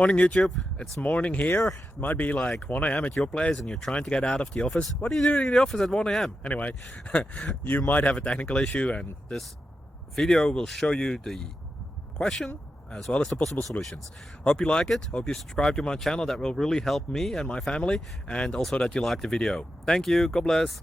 Morning YouTube, it's morning here. It might be like 1 a.m. at your place and you're trying to get out of the office. What are you doing in the office at 1 a.m.? Anyway, you might have a technical issue and this video will show you the question as well as the possible solutions. Hope you like it, hope you subscribe to my channel. That will really help me and my family, and also that you like the video. Thank you, God bless.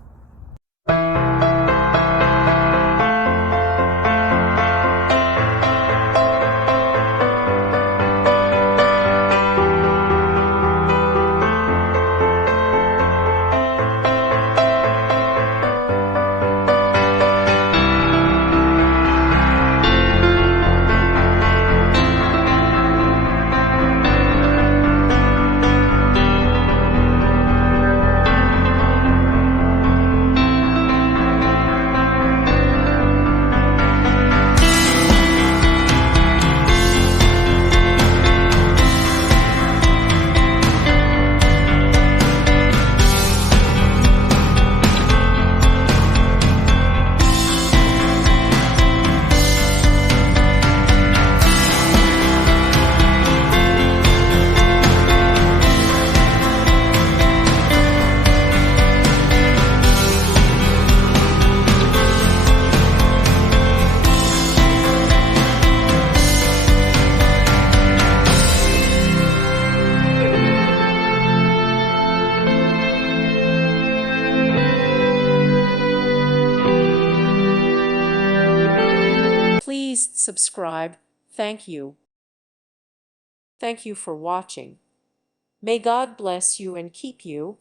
Please subscribe. Thank you. Thank you for watching. May God bless you and keep you.